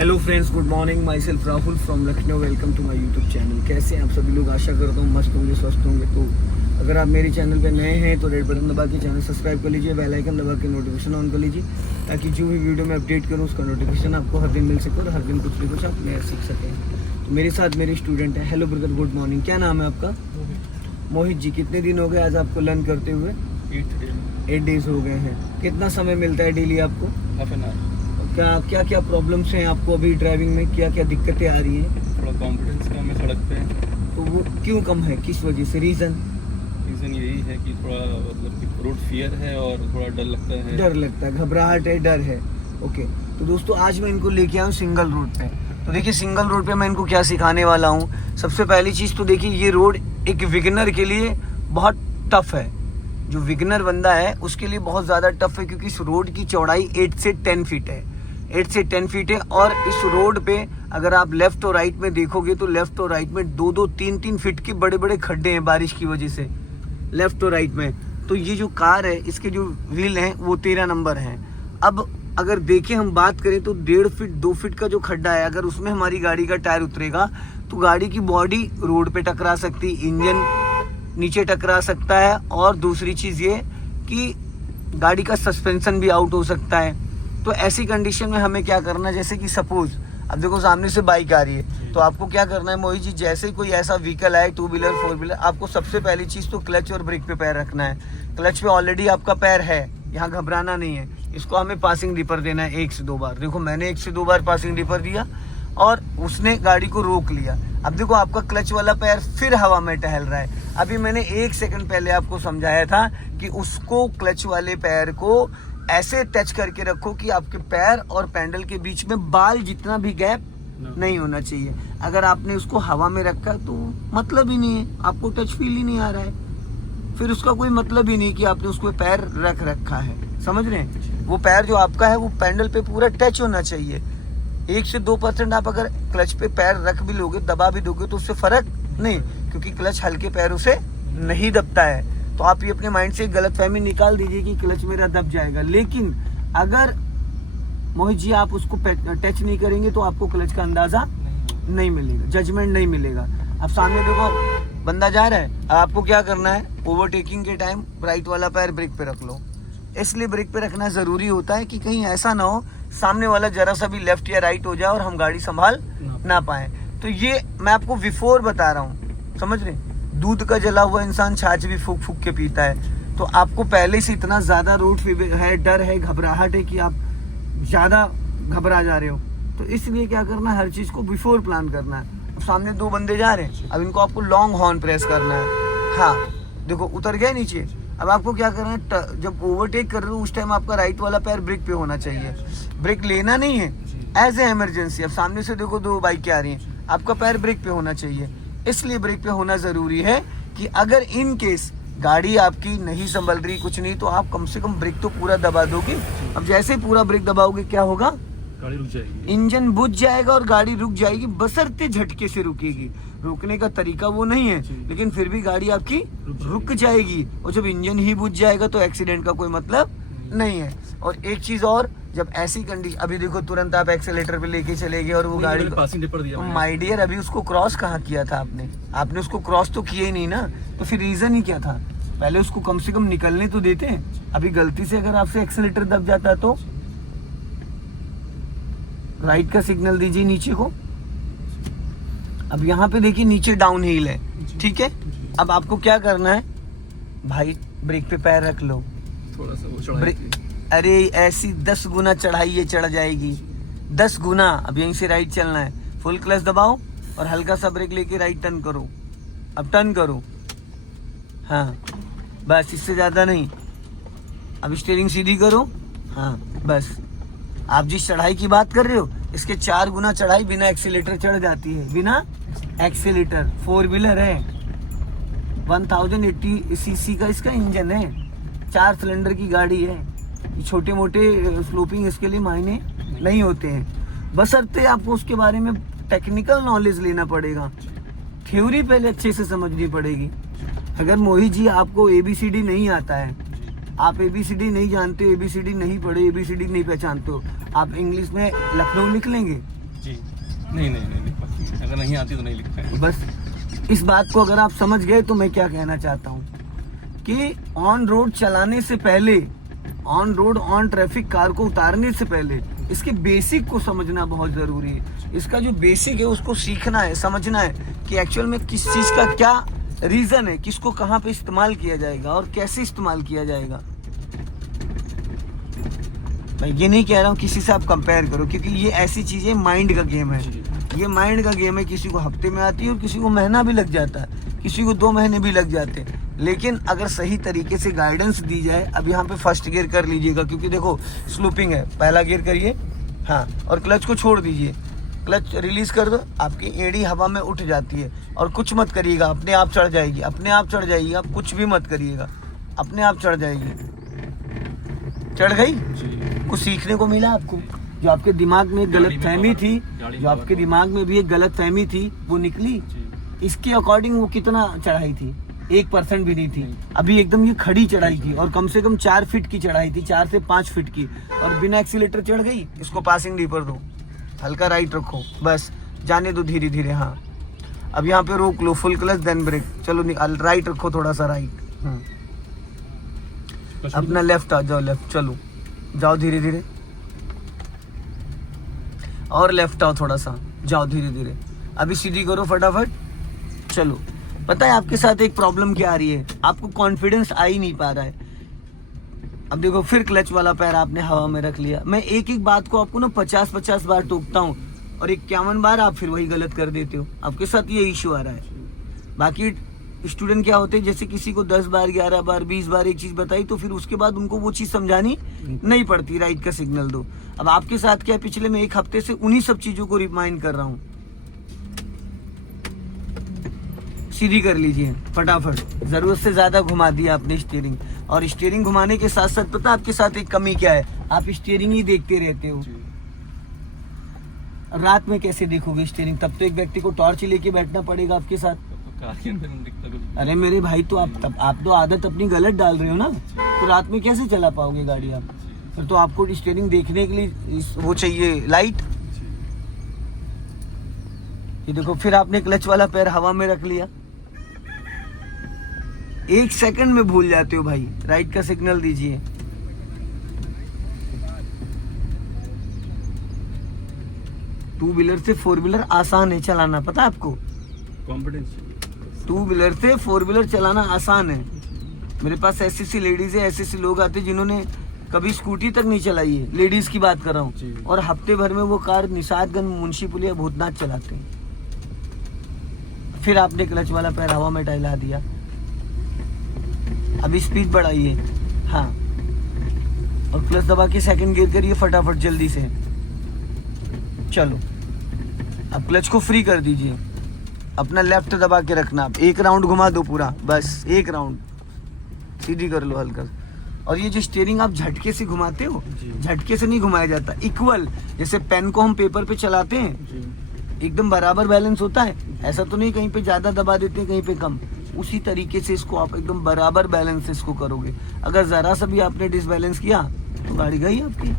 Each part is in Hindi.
Hello friends, good morning. Myself Rahul from Lucknow. Welcome to my YouTube channel. कैसे हैं आप सभी लोग? आशा करता हूँ मस्त होंगे, स्वस्थ होंगे। तो अगर आप मेरे चैनल पे नए हैं तो रेड बटन दबा के चैनल सब्सक्राइब कर लीजिए, बेल आइकन दबा के नोटिफिकेशन ऑन कर लीजिए, ताकि जो भी वीडियो मैं अपडेट करूँ उसका नोटिफिकेशन आपको हर दिन मिल सके और हर दिन कुछ ना कुछ आप नया सीख सकें। तो मेरे साथ मेरे स्टूडेंट है। Hello brother, good morning. क्या नाम है आपका? मोहित जी। कितने दिन हो गए आज आपको लर्न करते हुए? 8 डेज हो गए हैं। कितना समय मिलता है डेली आपको? Half an hour. क्या क्या प्रॉब्लम्स हैं आपको अभी ड्राइविंग में? क्या क्या दिक्कतें आ रही हैं? थोड़ा कॉन्फिडेंस कम है सड़क पे। तो वो क्यों कम है? किस वजह से? रीज़न यही है कि थोड़ा मतलब रोड फियर है और थोड़ा डर लगता है। डर लगता है, घबराहट है, डर है। ओके, तो दोस्तों आज मैं इनको लेके आया हूँ सिंगल रोड पे। तो देखिए सिंगल रोड पे मैं इनको क्या सिखाने वाला हूँ। सबसे पहली चीज़ तो देखिए, ये रोड एक बिगिनर के लिए बहुत टफ है। जो बिगिनर बंदा है उसके लिए बहुत ज़्यादा टफ है, क्योंकि इस रोड की चौड़ाई 8 से 10 फीट है। 8 से 10 फीट है। और इस रोड पे अगर आप लेफ्ट और राइट में देखोगे तो लेफ्ट और राइट में 2-2, 3-3 फीट के बड़े बड़े खड्डे हैं बारिश की वजह से, लेफ्ट और राइट में। तो ये जो कार है इसके जो व्हील हैं वो 13 नंबर हैं। अब अगर देखें, हम बात करें तो 1.5 फीट 2 फीट का जो खड्डा है, अगर उसमें हमारी गाड़ी का टायर उतरेगा तो गाड़ी की बॉडी रोड पे टकरा सकती, इंजन नीचे टकरा सकता है, और दूसरी चीज़ ये कि गाड़ी का सस्पेंशन भी आउट हो सकता है। तो ऐसी कंडीशन में हमें क्या करना है, जैसे कि सपोज अब देखो सामने से बाइक आ रही है, तो आपको क्या करना है मोहित जी, जैसे ही कोई ऐसा व्हीकल आए, 2 व्हीलर 4 व्हीलर, आपको सबसे पहली चीज़ तो क्लच और ब्रेक पे पैर रखना है। क्लच पे ऑलरेडी आपका पैर है, यहाँ घबराना नहीं है। इसको हमें पासिंग डिपर देना है 1 से 2 बार। देखो मैंने 1 से 2 बार पासिंग डिपर दिया और उसने गाड़ी को रोक लिया। अब देखो आपका क्लच वाला पैर फिर हवा में टहल रहा है। अभी मैंने 1 सेकंड पहले आपको समझाया था कि उसको क्लच वाले पैर को ऐसे टच करके रखो कि आपके पैर और पैडल के बीच में बाल जितना भी गैप नहीं होना चाहिए। अगर आपने उसको हवा में रखा तो मतलब ही नहीं है, आपको टच फील ही नहीं आ रहा है, फिर उसका कोई मतलब ही नहीं कि आपने उसको पैर रख रखा है। समझ रहे हैं? वो पैर जो आपका है वो पैडल पे पूरा टच होना चाहिए। 1 से 2% आप अगर क्लच पे पैर रख भी लोगे, दबा भी दोगे, तो उससे फर्क नहीं, क्योंकि क्लच हल्के पैरों से नहीं दबता है। तो आप ये अपने माइंड से गलतफहमी निकाल दीजिए कि क्लच मेरा दब जाएगा। लेकिन अगर मोहित जी आप उसको टच नहीं करेंगे तो आपको क्लच का अंदाजा नहीं मिलेगा, जजमेंट नहीं मिलेगा। अब सामने देखो बंदा जा रहा है, आपको क्या करना है, ओवरटेकिंग के टाइम राइट वाला पैर ब्रेक पे रख लो। इसलिए ब्रेक पे रखना जरूरी होता है कि कहीं ऐसा ना हो सामने वाला जरा सा भी लेफ्ट या राइट हो जाए और हम गाड़ी संभाल ना पाए। तो ये मैं आपको बिफोर बता रहा हूँ, समझ रहे? दूध का जला हुआ इंसान छाछ भी फूक फूक के पीता है। तो आपको पहले से इतना ज्यादा रोड फीवर है, डर है, घबराहट है कि आप ज्यादा घबरा जा रहे हो। तो इसलिए क्या करना है, हर चीज को बिफोर प्लान करना है। अब सामने 2 बंदे जा रहे हैं, अब इनको आपको लॉन्ग हॉर्न प्रेस करना है। हाँ देखो उतर गए नीचे। अब आपको क्या करना है, जब ओवरटेक कर रहे हो उस टाइम आपका राइट वाला पैर ब्रेक पे होना चाहिए। ब्रेक लेना नहीं है, एज ए इमरजेंसी। अब सामने से देखो 2 बाइकें आ रही हैं, आपका पैर ब्रेक पे होना चाहिए। इसलिए ब्रेक पे होना जरूरी है कि अगर इन केस गाड़ी आपकी नहीं संभल रही, कुछ नहीं, तो आप कम से कम ब्रेक तो पूरा दबा दोगे। अब जैसे ही पूरा ब्रेक दबाओगे क्या होगा, गाड़ी रुक जाएगी, इंजन बुझ जाएगा और गाड़ी रुक जाएगी, बशर्ते झटके से रुकेगी। रोकने का तरीका वो नहीं है, लेकिन फिर भी गाड़ी आपकी रुक जाएगी। और जब इंजन ही बुझ जाएगा तो एक्सीडेंट का कोई मतलब नहीं है। और एक चीज और, जब ऐसी कंडीशन, अभी देखो तुरंत आप एक्सेलेटर पे लेके चले गए और वो गाड़ी पासिंग डिपर दिया। माय डियर, अभी उसको क्रॉस कहाँ किया था आपने उसको क्रॉस तो किया ही नहीं ना। तो फिर रीजन ही क्या था? पहले उसको कम से कम निकलने तो देते हैं। अभी गलती से अगर आपसे एक्सेलेटर दब जाता तो राइट का सिग्नल दीजिए नीचे को। अब यहाँ पे देखिए नीचे डाउन हिल है, ठीक है? अब आपको क्या करना है भाई, ब्रेक पे पैर रख लो। थोड़ा सा वो चढ़ाई थी। अरे ऐसी 10 गुना चढ़ाई ये चढ़ जाएगी, 10 गुना। अब यहीं से राइट चलना है, फुल क्लच दबाओ और हल्का सा ब्रेक लेके राइट टर्न करो। अब टर्न करो, हाँ बस, इससे ज्यादा नहीं। अब स्टीयरिंग सीधी करो, हाँ बस। आप जिस चढ़ाई की बात कर रहे हो इसके 4 गुना चढ़ाई बिना एक्सीलेटर चढ़ जाती है, बिना एक्सीलेटर। 4 व्हीलर है, 1080 सीसी का इसका इंजन है, 4 सिलेंडर की गाड़ी है। छोटे मोटे स्लोपिंग इसके लिए मायने नहीं होते हैं, बशर्ते आपको उसके बारे में टेक्निकल नॉलेज लेना पड़ेगा। थ्योरी पहले अच्छे से समझनी पड़ेगी। अगर मोहित जी आपको ABCD नहीं आता है, आप ABCD नहीं जानते, ABCD नहीं पढ़े, ABCD नहीं पहचानते हो, आप इंग्लिश में लखनऊ लिख लेंगे, जी नहीं लिख पाती, अगर नहीं आती तो नहीं लिख पाएंगे। बस इस बात को अगर आप समझ गए तो मैं क्या कहना चाहता हूँ कि ऑन रोड चलाने से पहले, on road on traffic car को उतारने से पहले इसके बेसिक को समझना बहुत ज़रूरी है। इसका जो बेसिक है उसको सीखना है, समझना है कि एक्चुअल में किस चीज़ का क्या रीज़न है, किसको कहाँ पे इस्तेमाल किया जाएगा और कैसे इस्तेमाल किया जाएगा। मैं ये नहीं कह रहा हूँ किसी से आप कंपेयर करो, क्योंकि ये ऐसी चीज़ें माइंड का गेम है। ये माइंड का गेम है, किसी को हफ्ते में आती है और किसी को महीना भी लग जाता है, किसी को 2 महीने भी लग जाते हैं। लेकिन अगर सही तरीके से गाइडेंस दी जाए, अब यहाँ पे फर्स्ट गियर कर लीजिएगा क्योंकि देखो स्लूपिंग है, पहला गियर करिए, हाँ, और क्लच को छोड़ दीजिए, क्लच रिलीज कर दो, आपकी एड़ी हवा में उठ जाती है और कुछ मत करिएगा, अपने आप चढ़ जाएगी, अपने आप चढ़ जाएगी, आप कुछ भी मत करिएगा, अपने आप चढ़ जाएगी। चढ़ गई, कुछ सीखने को मिला आपको। जो आपके दिमाग में एक गलतफहमी थी, जो आपके दिमाग में भी एक गलतफहमी थी वो निकली। इसके अकॉर्डिंग वो कितना चढ़ाई थी, 1% भी नहीं थी। अभी एकदम ये खड़ी चढ़ाई थी और कम से कम 4 फीट की चढ़ाई थी, 4 से 5 फीट की, और बिना एक्सीलेटर चढ़ गई। इसको पासिंग डीपर दो, हल्का राइट रखो, बस जाने दो धीरे धीरे। हाँ, अब यहाँ पे रोक लो, फुल क्लच देन ब्रेक, चलो राइट रखो, थोड़ा सा राइट, अपना लेफ्ट आ जाओ, लेफ्ट चलो, जाओ धीरे धीरे, और लेफ्ट आओ थोड़ा सा, जाओ धीरे धीरे, अभी सीधी करो फटाफट, चलो। पता है आपके साथ एक प्रॉब्लम क्या आ रही है, आपको कॉन्फिडेंस आ ही नहीं पा रहा है। अब देखो फिर क्लच वाला पैर आपने हवा में रख लिया। मैं एक एक बात को आपको ना 50-50 बार टोकता हूँ और 51 बार आप फिर वही गलत कर देते हो। आपके साथ ये इशू आ रहा है। बाकी स्टूडेंट क्या होते हैं, जैसे किसी को 10 बार 11 बार 20 बार एक चीज बताई तो फिर उसके बाद उनको वो चीज समझानी नहीं पड़ती, राइट का सिग्नल दो। अब आपके साथ क्या है, पिछले में 1 हफ्ते से उन्हीं सब चीजों को रिमाइंड कर रहा हूँ। सीधी कर लीजिए फटाफट, जरूरत से ज्यादा घुमा दिया आपने स्टीयरिंग, और स्टीयरिंग घुमाने के साथ साथ पता आपके साथ एक कमी क्या है, आप स्टीयरिंग ही देखते रहते हो। रात में कैसे देखोगे स्टीयरिंग, तब तो एक व्यक्ति को टॉर्च लेके बैठना पड़ेगा आपके साथ। अरे मेरे भाई, तो आप तो आदत अपनी गलत डाल रहे हो ना, तो रात में कैसे चला पाओगे गाड़ी आप। फिर तो आपको स्टीयरिंग देखने के लिए वो चाहिए लाइट। ये देखो फिर आपने क्लच वाला पैर हवा में रख लिया, 1 सेकंड में भूल जाते हो भाई। राइट का सिग्नल दीजिए, टू व्हीलर से 4 व्हीलर आसान है चलाना, पता है आपको। कॉन्फिडेंस, 2 व्हीलर से 4 व्हीलर चलाना आसान है। मेरे पास ऐसी लेडीज है, ऐसे लोग आते हैं जिन्होंने कभी स्कूटी तक नहीं चलाई है, लेडीज की बात कर रहा हूँ, और हफ्ते भर में वो कार निषादगंज, मुंशी पुलिया, भूतनाथ चलाते हैं। फिर आपने क्लच वाला पैर हवा में टहला दिया, अभी स्पीड बढ़ाइए, हाँ, और क्लच दबा के सेकंड गियर करिए फटाफट जल्दी से, चलो। अब क्लच को फ्री कर दीजिए, अपना लेफ्ट दबा के रखना, आप 1 राउंड घुमा दो पूरा, बस 1 राउंड, सीधी कर लो हल्का। और ये जो स्टीयरिंग आप झटके से घुमाते हो, झटके से नहीं घुमाया जाता, इक्वल, जैसे पेन को हम पेपर पे चलाते हैं, एकदम बराबर बैलेंस होता है। ऐसा तो नहीं कहीं पे ज्यादा दबा देते हैं, कहीं पे कम, उसी तरीके से इसको आप एकदम बराबर बैलेंस से इसको करोगे। अगर जरा सा भी आपने डिसबैलेंस किया तो गाड़ी गई आपकी।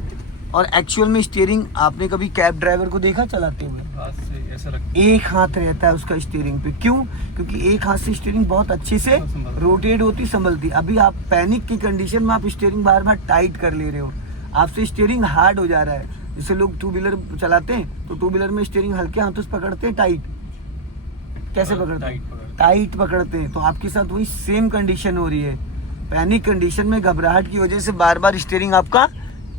और एक्चुअल में स्टीयरिंग, आपने कभी कैब ड्राइवर को देखा चलाते हुए, हाथ से ऐसा रखते, एक हाथ रहता है उसका स्टीयरिंग पे, क्यों? क्योंकि एक हाथ से स्टीयरिंग बहुत अच्छे से रोटेट होती, संभलती। अभी आप पैनिक की कंडीशन में आप स्टीयरिंग बार बार टाइट कर ले रहे हो, आपसे स्टीयरिंग हार्ड हो जा रहा है। जैसे लोग 2 व्हीलर चलाते हैं तो 2 व्हीलर में स्टीयरिंग हल्के हाथों से पकड़ते हैं, टाइट कैसे पकड़ते हैं, टाइट पकड़ते हैं। तो आपके साथ वही सेम कंडीशन हो रही है। पैनिक कंडीशन में घबराहट की वजह से बार बार स्टीयरिंग आपका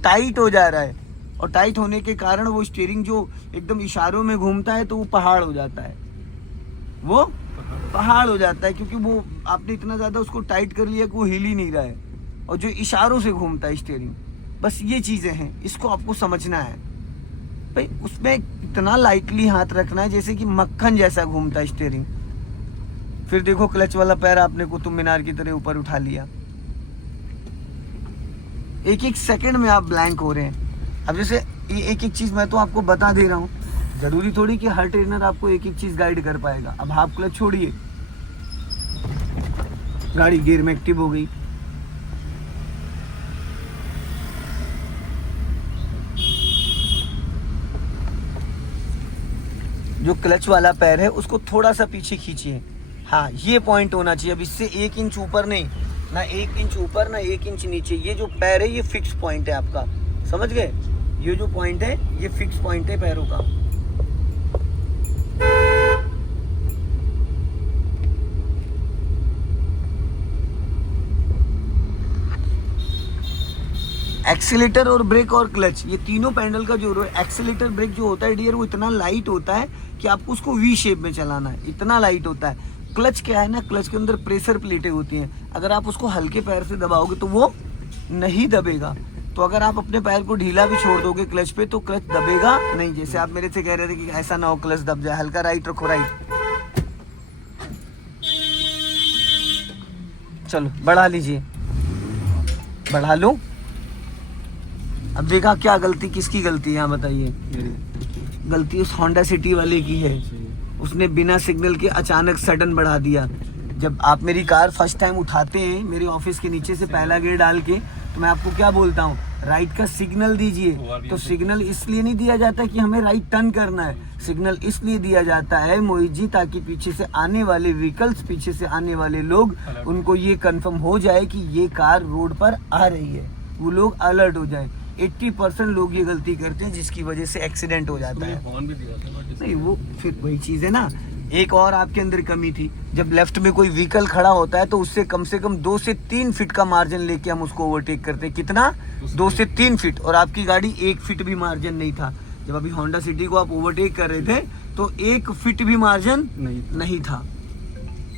टाइट हो जा रहा है, और टाइट होने के कारण वो स्टीयरिंग जो एकदम इशारों में घूमता है तो वो पहाड़ हो जाता है, वो पहाड़ हो जाता है, क्योंकि वो आपने इतना ज़्यादा उसको टाइट कर लिया कि वो हिल ही नहीं रहा है, और जो इशारों से घूमता है स्टीयरिंग। बस ये चीज़ें हैं, इसको आपको समझना है भाई। उसमें इतना लाइटली हाथ रखना है जैसे कि मक्खन जैसा घूमता है स्टीयरिंग। फिर देखो क्लच वाला पैर आपने कुतुब मीनार की तरह ऊपर उठा लिया, 1-1 सेकंड में आप ब्लैंक हो रहे हैं। अब जैसे ये 1-1 चीज़ मैं तो आपको बता दे रहा हूँ, जरूरी थोड़ी कि हर ट्रेनर आपको 1-1 चीज़ गाइड कर पाएगा। अब हाफ क्लच छोड़िए, गाड़ी गियर में एक्टिव हो गई, जो क्लच वाला पैर है उसको थोड़ा सा पीछे खींचिए। हाँ, ये पॉइंट होना चाहिए। अब इससे 1 इंच ऊपर नहीं, ना 1 इंच ऊपर ना 1 इंच नीचे। ये जो पैर है ये फिक्स पॉइंट है आपका, समझ गए? ये जो पॉइंट है ये फिक्स पॉइंट है पैरों का। एक्सीलेटर और ब्रेक और क्लच, ये तीनों पैडल का जो एक्सीलेटर ब्रेक जो होता है डियर, वो इतना लाइट होता है कि आपको उसको वी शेप में चलाना है, इतना लाइट होता है। क्लच क्या है ना, क्लच के अंदर प्रेशर प्लेटें होती हैं, अगर आप उसको हल्के पैर से दबाओगे तो वो नहीं दबेगा। तो अगर आप अपने पैर को ढीला भी छोड़ दोगे क्लच पे तो क्लच दबेगा नहीं। जैसे आप मेरे से कह रहे थे कि ऐसा ना हो क्लच दब जाए, हल्का राइट रखो, राइट। चलो बढ़ा लीजिए, बढ़ा लो। अब देखा क्या गलती, किसकी गलती है यहाँ बताइए? गलती उस होंडा सिटी वाले की है, उसने बिना सिग्नल के अचानक सडन बढ़ा दिया। जब आप मेरी कार फर्स्ट टाइम उठाते हैं मेरे ऑफिस के नीचे से पहला गेयर डाल के, तो मैं आपको क्या बोलता हूँ, राइट का सिग्नल दीजिए। तो सिग्नल इसलिए नहीं दिया जाता कि हमें राइट टर्न करना है, सिग्नल इसलिए दिया जाता है मोहित जी, ताकि पीछे से आने वाले व्हीकल्स, पीछे से आने वाले लोग, उनको ये कंफर्म हो जाए कि ये कार रोड पर आ रही है, वो लोग अलर्ट हो जाए। 80% लोग ये गलती करते हैं जिसकी वजह से एक्सीडेंट हो जाता है। नहीं, वो फिर वही चीज़ है ना। एक और आपके अंदर कमी थी, जब लेफ्ट में कोई व्हीकल खड़ा होता है तो उससे कम से कम 2 से 3 फीट का मार्जिन लेके हम उसको ओवरटेक करते हैं। कितना? 2 से 3 फीट। और आपकी गाड़ी 1 फीट भी मार्जिन नहीं था। जब अभी होंडा सिटी को आप ओवरटेक कर रहे थे तो 1 फीट भी मार्जिन नहीं था।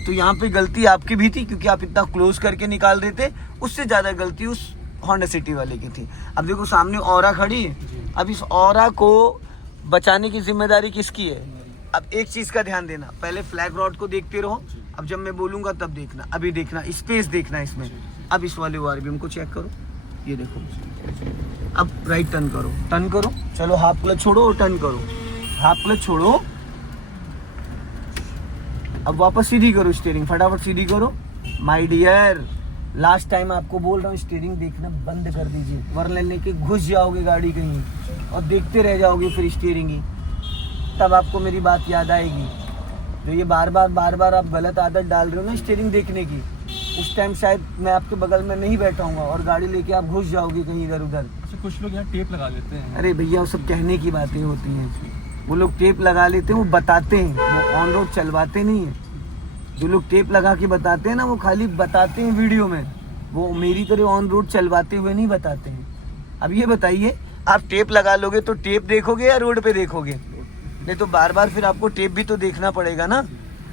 तो यहाँ पे गलती आपकी भी थी क्योंकि आप इतना क्लोज करके निकाल रहे थे। उससे ज़्यादा गलती उस होंडा सिटी वाले की थी। अब देखो सामने ऑरा खड़ी है, अब इस ऑरा को बचाने की जिम्मेदारी किसकी है? अब एक चीज का ध्यान देना, पहले फ्लैग रॉड को देखते रहो, अब जब मैं बोलूंगा तब देखना। अभी देखना, स्पेस देखना इसमें। अब इस वाले ORBM को चेक करो, ये देखो। अब राइट टर्न करो, टर्न करो, चलो हाफ क्लच छोड़ो और टर्न करो, हाफ क्लच छोड़ो। अब वापस सीधी करो स्टीयरिंग, फटाफट सीधी करो। माय डियर, लास्ट टाइम आपको बोल रहा हूँ स्टीयरिंग देखना बंद कर दीजिए, वरना लेके घुस जाओगे गाड़ी कहीं और देखते रह जाओगे फिर स्टीयरिंग ही। तब आपको मेरी बात याद आएगी। जो ये बार बार आप गलत आदत डाल रहे हो ना स्टीयरिंग देखने की, उस टाइम शायद मैं आपके बगल में नहीं बैठा हूँ और गाड़ी लेके आप घुस जाओगे कहीं इधर उधर। अच्छा, कुछ लोग यहाँ टेप लगा लेते हैं। अरे भैया, वो सब कहने की बातें होती हैं। वो लोग टेप लगा लेते हैं, वो बताते हैं, वो ऑन रोड चलवाते नहीं है। जो लोग टेप लगा के बताते हैं ना, वो खाली बताते हैं वीडियो में, वो मेरी तरह ऑन रोड चलवाते हुए नहीं बताते हैं। अब ये बताइए, आप टेप लगा लोगे तो टेप देखोगे या रोड पे देखोगे? नहीं तो बार बार फिर आपको टेप भी तो देखना पड़ेगा ना,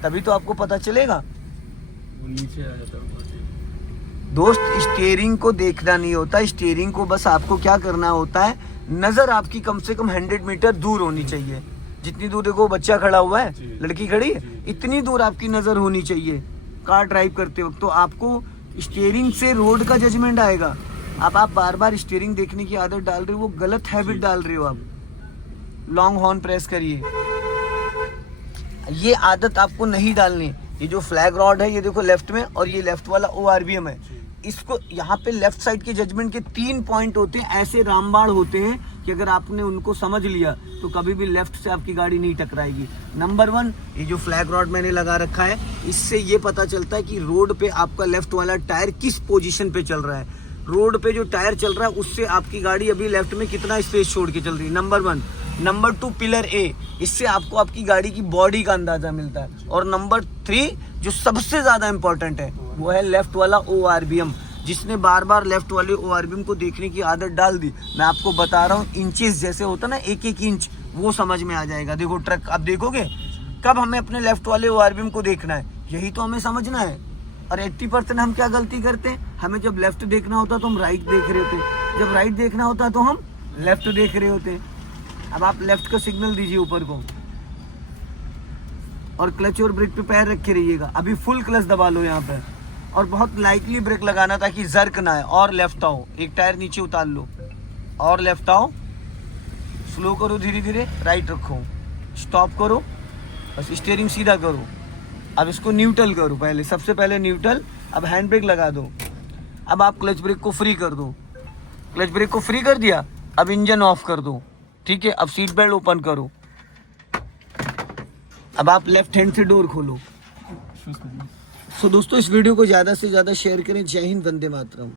तभी तो आपको पता चलेगा। वो नीचे आ जाता है। दोस्त, स्टीयरिंग को देखना नहीं होता, स्टीयरिंग को बस आपको क्या करना होता है, नजर आपकी कम से कम 100 मीटर दूर होनी चाहिए। जितनी दूर देखो बच्चा खड़ा हुआ है, लड़की खड़ी है, इतनी दूर आपकी नजर होनी चाहिए कार ड्राइव करते वक्त। तो आपको स्टीयरिंग से रोड का जजमेंट आएगा। अब आप बार बार स्टीयरिंग देखने की आदत डाल रहे हो, वो गलत हैबिट डाल रहे हो आप। लॉन्ग हॉर्न प्रेस करिए, ये आदत आपको नहीं डालनी। ये जो फ्लैग रॉड है ये देखो लेफ्ट में, और ये लेफ्ट वाला ORBM है। इसको यहाँ पे लेफ्ट साइड के जजमेंट के 3 पॉइंट होते हैं, ऐसे रामबाण होते हैं कि अगर आपने उनको समझ लिया तो कभी भी लेफ्ट से आपकी गाड़ी नहीं टकराएगी। नंबर 1, ये जो फ्लैग रॉड मैंने लगा रखा है, इससे ये पता चलता है कि रोड पे आपका लेफ्ट वाला टायर किस पोजीशन पे चल रहा है। रोड पे जो टायर चल रहा है उससे आपकी गाड़ी अभी लेफ्ट में कितना स्पेस छोड़ के चल रही है, नंबर 1। नंबर 2, पिलर A, इससे आपको आपकी गाड़ी की बॉडी का अंदाजा मिलता है। और नंबर 3, जो सबसे ज्यादा इंपॉर्टेंट है, वो है लेफ्ट वाला ORBM। जिसने बार बार लेफ्ट वाले ORBM को देखने की आदत डाल दी, मैं आपको बता रहा हूँ, इंचेस जैसे होता ना, 1-1 इंच, वो समझ में आ जाएगा। देखो ट्रक आप देखोगे, कब हमें अपने लेफ्ट वाले ORBM को देखना है, यही तो हमें समझना है। और 80% हम क्या गलती करते हैं, हमें जब लेफ्ट देखना होता तो हम राइट देख रहे होते, जब राइट देखना होता तो हम लेफ्ट देख रहे होते। अब आप लेफ्ट का सिग्नल दीजिए ऊपर को, और क्लच और ब्रेक पे पैर रखे रहिएगा। अभी फुल क्लच दबा लो यहाँ पे, और बहुत लाइटली ब्रेक लगाना ताकि जर्क ना है। और लेफ्ट आओ, एक टायर नीचे उतार लो, और लेफ्ट आओ, स्लो करो धीरे धीरे, राइट रखो, स्टॉप करो, बस स्टीयरिंग सीधा करो। अब इसको न्यूट्रल करो, पहले सबसे पहले न्यूट्रल। अब हैंड ब्रेक लगा दो। अब आप क्लच ब्रेक को फ्री कर दो। क्लच ब्रेक को फ्री कर दिया, अब इंजन ऑफ कर दो, ठीक है। अब सीट बेल्ट ओपन करो, अब आप लेफ्ट हैंड से डोर खोलो। सो दोस्तों इस वीडियो को ज़्यादा से ज़्यादा शेयर करें। जय हिंद, वंदे मातरम।